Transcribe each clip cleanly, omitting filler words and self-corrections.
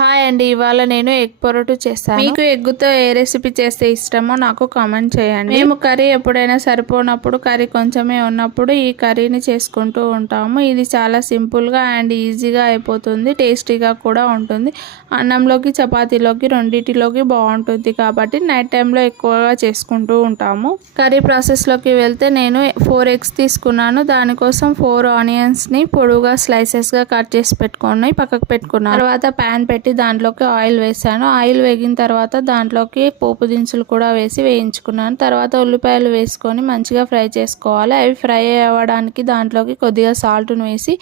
Hi అండి, ఇవాళ నేను ఎగ్ పొరటు చేస్తాను. మీకు ఎగ్గుతో ఏ రెసిపీ చేస్తే ఇష్టమో నాకు కామెంట్ చేయండి. మేము కర్రీ ఎప్పుడైనా సరిపోనప్పుడు, కర్రీ కొంచెమే ఉన్నప్పుడు ఈ కర్రీని చేసుకుంటూ ఉంటాము. ఇది చాలా సింపుల్గా అండ్ ఈజీగా అయిపోతుంది, టేస్టీగా కూడా ఉంటుంది. అన్నంలోకి, చపాతీలోకి రెండింటిలోకి బాగుంటుంది కాబట్టి నైట్ టైంలో ఎక్కువగా చేసుకుంటూ ఉంటాము. కర్రీ ప్రాసెస్లోకి వెళ్తే నేను 4 ఎగ్స్ తీసుకున్నాను. దానికోసం 4 ఆనియన్స్ని పొడుగా స్లైసెస్గా కట్ చేసి పెట్టుకొని పక్కకు పెట్టుకున్నాను. తర్వాత ప్యాన్ పెట్టి దాంట్లోకి ఆయిల్ వేసాను. ఆయిల్ వేగిన తర్వాత దాంట్లోకి పోపు దినుసులు కూడా వేసి వేయించుకున్నాను. తర్వాత ఉల్లిపాయలు వేసుకొని మంచిగా ఫ్రై చేసుకోవాలి. అవి ఫ్రై అవ్వడానికి దాంట్లోకి కొద్దిగా సాల్ట్ను వేసి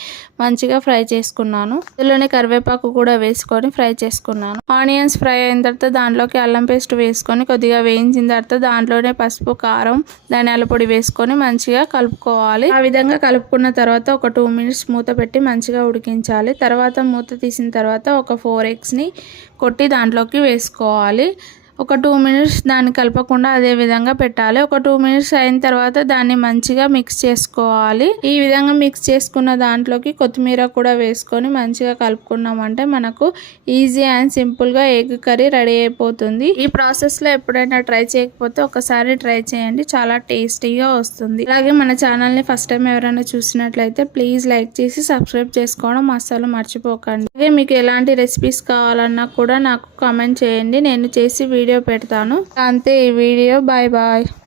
మంచిగా ఫ్రై చేసుకున్నాను. ఇందులోనే కరివేపాకు కూడా వేసుకొని ఫ్రై చేసుకున్నాను. ఆనియన్స్ ఫ్రై అయిన తర్వాత దాంట్లోకి అల్లం పేస్ట్ వేసుకొని కొద్దిగా వేయించిన తర్వాత దాంట్లోనే పసుపు, కారం, ధనియాల పొడి వేసుకొని మంచిగా కలుపుకోవాలి. ఆ విధంగా కలుపుకున్న తర్వాత ఒక 2 మినిట్స్ మూత పెట్టి మంచిగా ఉడికించాలి. తర్వాత మూత తీసిన తర్వాత ఒక 4 ఎగ్స్ని కొట్టి దాంట్లోకి వేసుకోవాలి. ఒక 2 మినిట్స్ దాన్ని కలపకుండా అదే విధంగా పెట్టాలి. ఒక 2 మినిట్స్ అయిన తర్వాత దాన్ని మంచిగా మిక్స్ చేసుకోవాలి. ఈ విధంగా మిక్స్ చేసుకున్న దాంట్లోకి కొత్తిమీర కూడా వేసుకొని మంచిగా కలుపుకున్నామంటే మనకు ఈజీ అండ్ సింపుల్గా ఎగ్ కర్రీ రెడీ అయిపోతుంది. ఈ ప్రాసెస్లో ఎప్పుడైనా ట్రై చేయకపోతే ఒకసారి ట్రై చేయండి, చాలా టేస్టీగా వస్తుంది. అలాగే మన ఛానల్ని ఫస్ట్ టైం ఎవరైనా చూసినట్లయితే ప్లీజ్ లైక్ చేసి సబ్స్క్రైబ్ చేసుకోవడం అస్సలు మర్చిపోకండి. అలాగే మీకు ఎలాంటి రెసిపీస్ కావాలన్నా కూడా నాకు కామెంట్ చేయండి, నేను చేసి వీడియో పెడతాను. అంతే ఈ వీడియో. Bye bye.